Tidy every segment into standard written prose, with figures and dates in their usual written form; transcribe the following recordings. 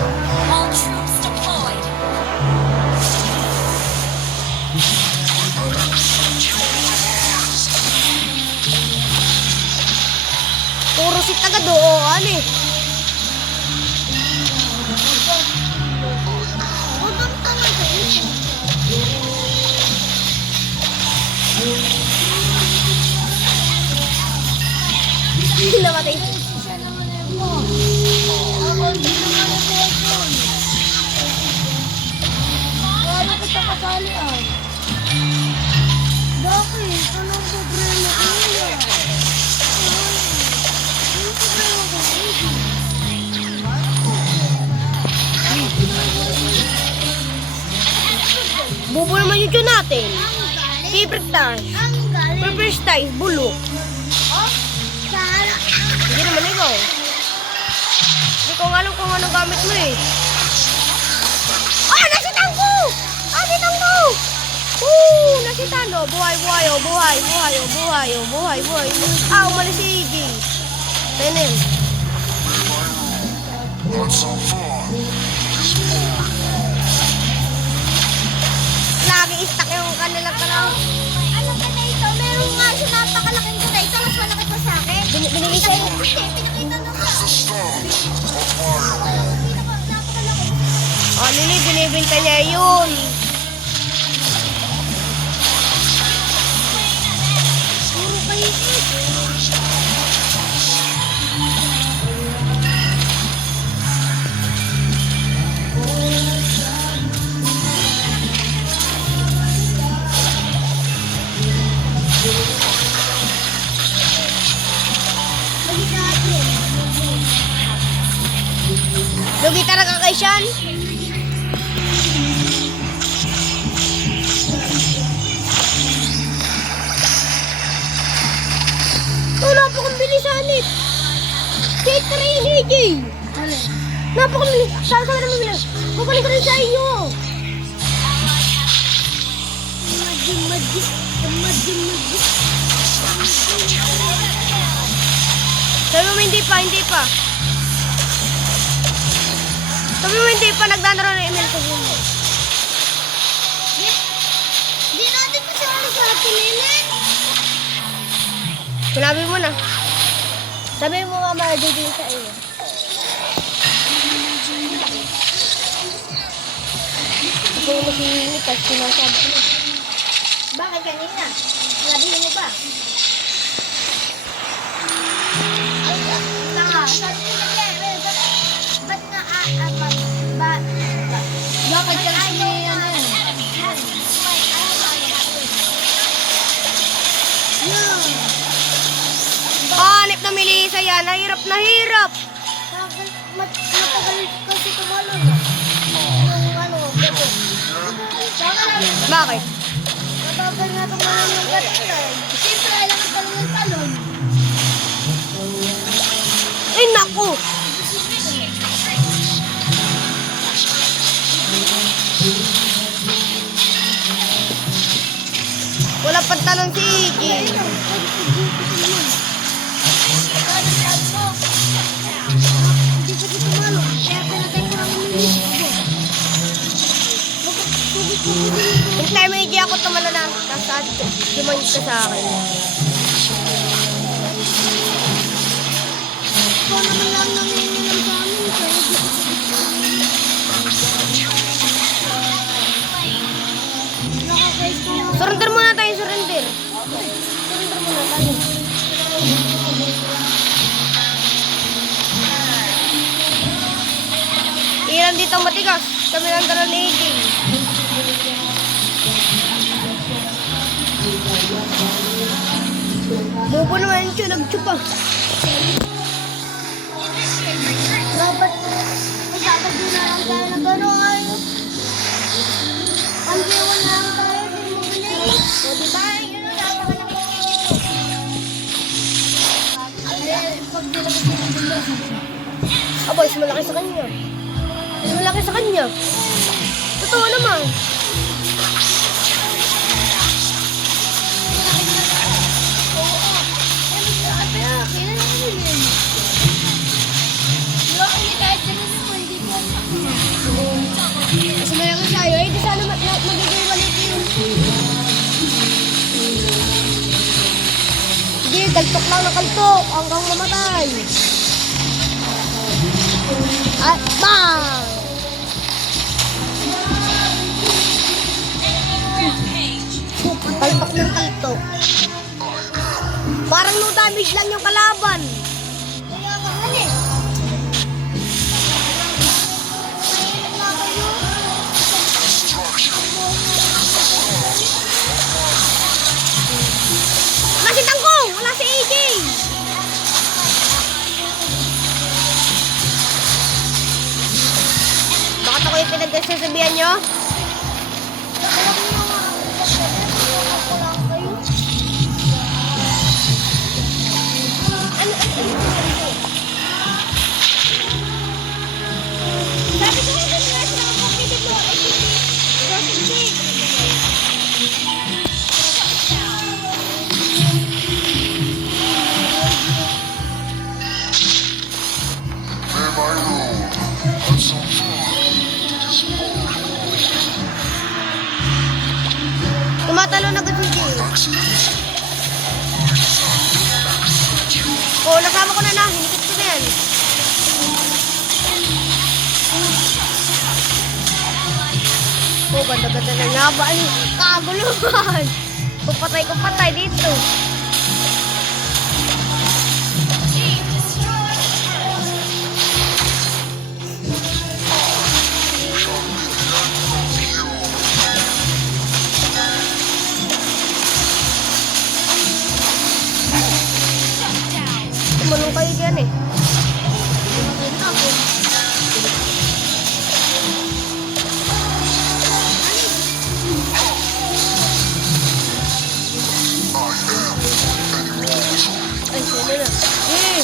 All troops deployed. Puro si taga doon eh. Namatay. Wala ka sa kasalian. Bakit? Anong problema ko yan? Anong problema ko? Bubo naman yung tune natin. Favorite tayo. Ang galing. Favorite tayo, bulok. Oh, sana. Hindi naman ikaw. Hindi ko alam kung anong gamit mo eh. Ah! Nasitan ko! Nasitan ko! Nasitan o. Buhay, buhay o. Buhay, buhay o. Buhay o. Buhay, buhay. Ah, umalis si Iggy. Tenem. Laging stuck yung kanilang talaw. Alam ka na ito, meron nga siya napakalaking ko na ito. Mas malaki pa sa akin. Binigay sa'yo. Pinakita nung Oh, Lili, binibinta niya yun. puro kayo Lugi talaga kay Sean. Napakabilisan eh. K3 AJ. Napakabilis. Saan ka na mabilis? Babalik ko rin sa iyo. Sabi mo hindi pa, hindi pa. Sabi mo hindi pa, nagdadaro ng email ko mo. Di natin kasama sa pinilin. Sinabi mo na. Sabi mo mama, dito sa iyo. Ako yung masingit at sinasabi ko. Bakit kanina? Sabihin mo ba? Sabi ko na Jerry, ba't nga bakit kasi ano yan? Hanip na Melissa yan. Nahirap na hirap. Matagal kasi tumalo na. Yung ano, gato. Bakit? Matagal na tumalo ng gato. Siyempre, alam ko lang ng talon. Ay, naku. Wala pantalon si Iggy. Hindi kasi tumalo. Kaya pinatay ko lang yung milis ko. Hintay mo Iggy ako tumala na. Tapos dumanit ka sa akin. Ikaw naman lang nanginginom sa amin. Kaya di ko nakakais ko lang. Surrender muna tayo, surrender. Surrender muna tayo. Ilan dito ang matigas. Kami lang dala ni Iggy. Bubo naman siya, nagtsupa. Dapat din na lang tayo na gano'n. Ang giwan na lang tayo. Hindi mo bilhin. O diba? Yun ang napakalaki. Pag nilabas mo ng bilas. Aba, mas malaki sa kanya. Mas malaki sa kanya. Totoo naman. Kaya, kailan mo bilhin? Hindi kahit ganun mo, hindi ko Kaltok lang na kaltok hanggang mamatay. At bang! Kaltok ng kaltok. Parang no damage lang yung kalaban. Kaya nga eh. Nakitang ko! Wala si AJ! Bakit ako yung pinagsasabihan nyo? Sabi ko nga sa mga kapitid mo, Tumatalo na agad si Jay. Oo, nasama ko na na. Hinikit ko na yan. Oh, ganda-ganda na nga ba? Ay, kaguluhan. Kupatay dito. Tumalong kayo dyan eh. Ay, sino na? Eh!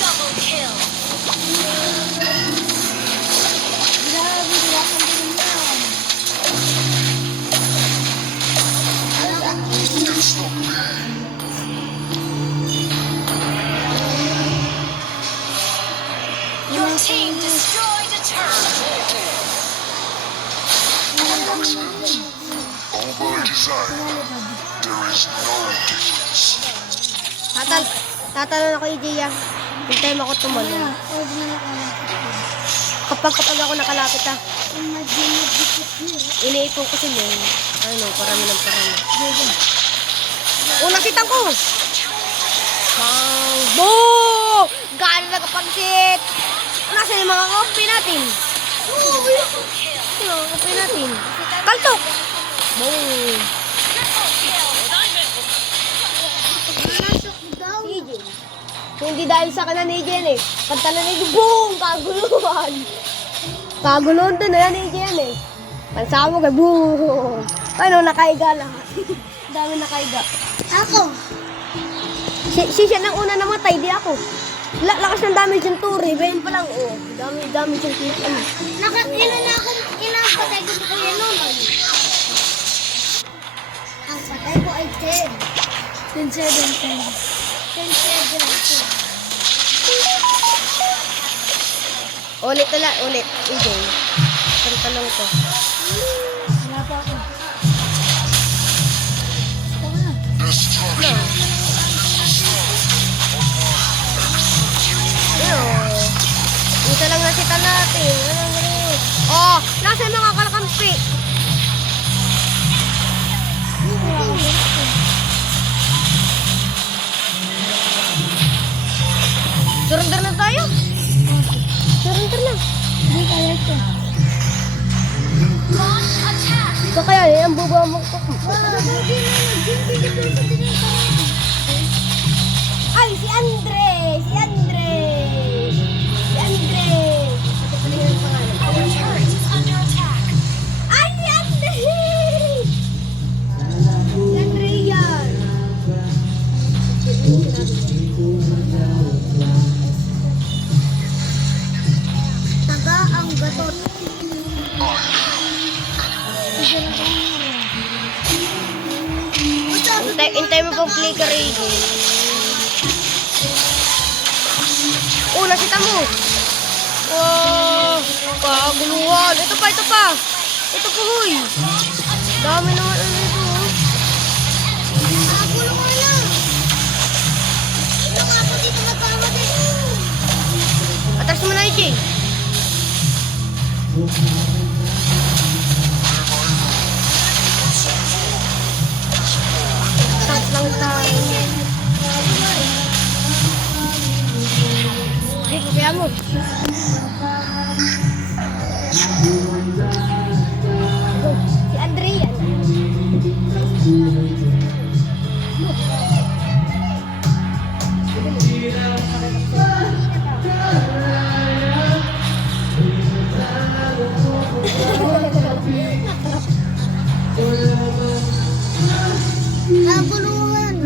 Double kill. grabe, wala kang ganun yan. Your team destroyed a turret. Over design, there is no difference. Tatalon ako AJ ah. Hintay mo ako tumalon. Huwag na lang Kapag ako nakalapit ah. ako. Iniipon ko sila eh. Ano, parami ng parami. Unang sitang ko! Bangbo! Gano'n nagkapagsit! Nasaan yung mga kape natin? Yung kape natin. Kaltok! Boom! Nanasok daw. AJ. Hindi dahil sa kanan AJ yan eh. Pantalan na yung boom! Kaguluhan! Kaguluhan din na yan AJ yan eh. Pansama ka, boom! Ano, nakaiga lahat. Dami nakaiga. Ako. Siya nang una namatay, di ako. Lakas ng damage yung Turi. Bayan pa lang, oh. Damage yung Turi. Ano? Ilan na ako, ilang patay ko sa kuya naman. Ang patay ko ay 10. 10, 7, 10. 10, 7, 10. Ulit na ulit. AJ. Pantalong ko. Wala pa ako. Tama na. Destruction. Ano? Isa lang nasita natin. Oh, nasa yung mga kalakampi. Surrender na tayo. Surrender na. Hindi kaya ito. Launch attack. Ito kaya eh, ang bubamuktok mo. Ay, si Andre! Si Andre! Si Andre! Ito pala yung pangalan. Our turret is under attack. Ay, si Andre! Si Andre yan! Taga ang gatot. Intay mo pang flicker eh. Oh, nakita mo. Wow, kaguluhan. Ito pa, ito pa. Ito po, huy. Dami naman ano ito, oh. Nagulo ko lang. Ito nga ako dito nagkamali. Atras mo na, AJ. Atras lang tayo. Sige, kaya mo. Si Andrea. Naguluhan.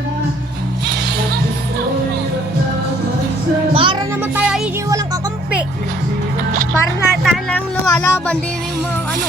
Para naman tayo ay walang kakampi. Para na tayo lang lumalaban din yung mga ano.